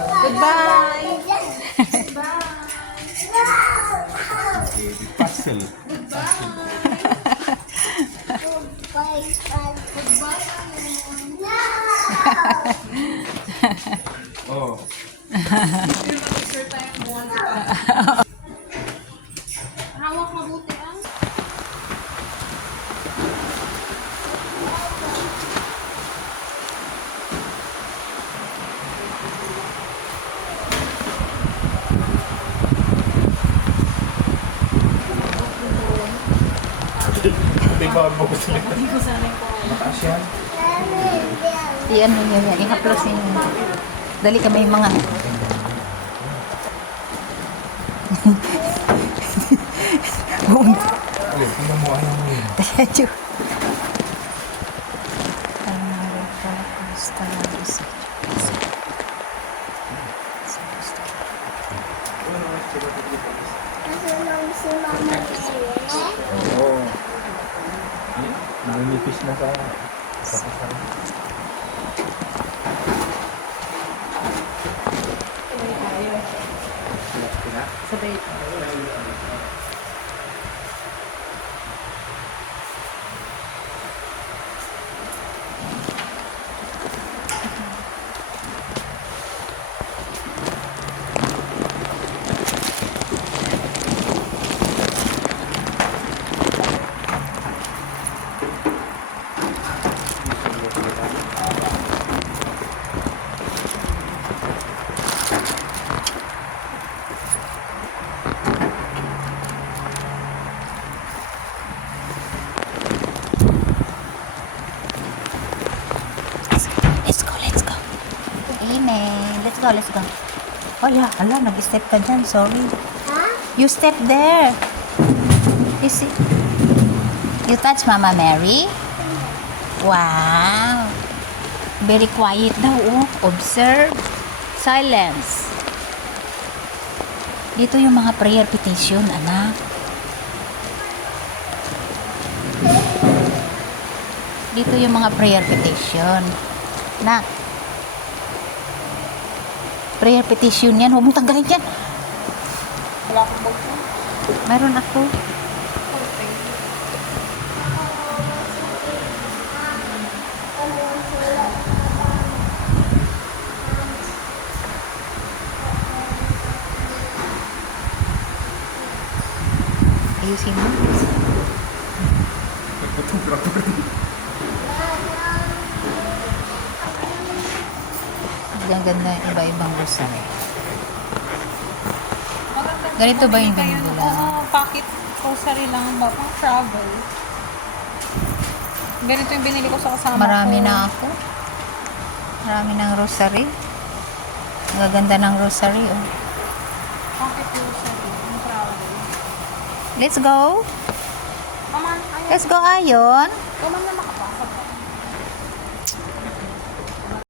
Goodbye. Parcel. Oh. Hawak mabuti ah. Diba mo ko sila? Mataas yan. Iyan mo yan. I-haplos niyo. Dali ka may mga... Oh, tingnan mo, ayaw mo yun. Medyo. Oo. Nanginipis na sa... Sabay. Let's go. Amen. Let's go. Hala, nag-step ka dyan. Sorry. You step there. You see? You touch Mama Mary? Wow. Very quiet daw, oh. Observe. Silence. Dito yung mga prayer petition, anak. Dito yung mga prayer petition. Nak. Prayer petition yan. Huwag mong tanggalin yan. Wala akong bugso. Meron ako. Ayusin mo. Ang ganda, iba-ibang rosary. Ganito ba yung ganito nila? Oo, pocket rosary lang ba? Pang travel. Ganito yung binili ko sa kasama Marami ko. na ako. Marami ng rosary. Ang gaganda ng rosary, oh. Pocket rosary. Pang travel. Let's go. Aman, ayaw. Let's go, Ayon. Aman na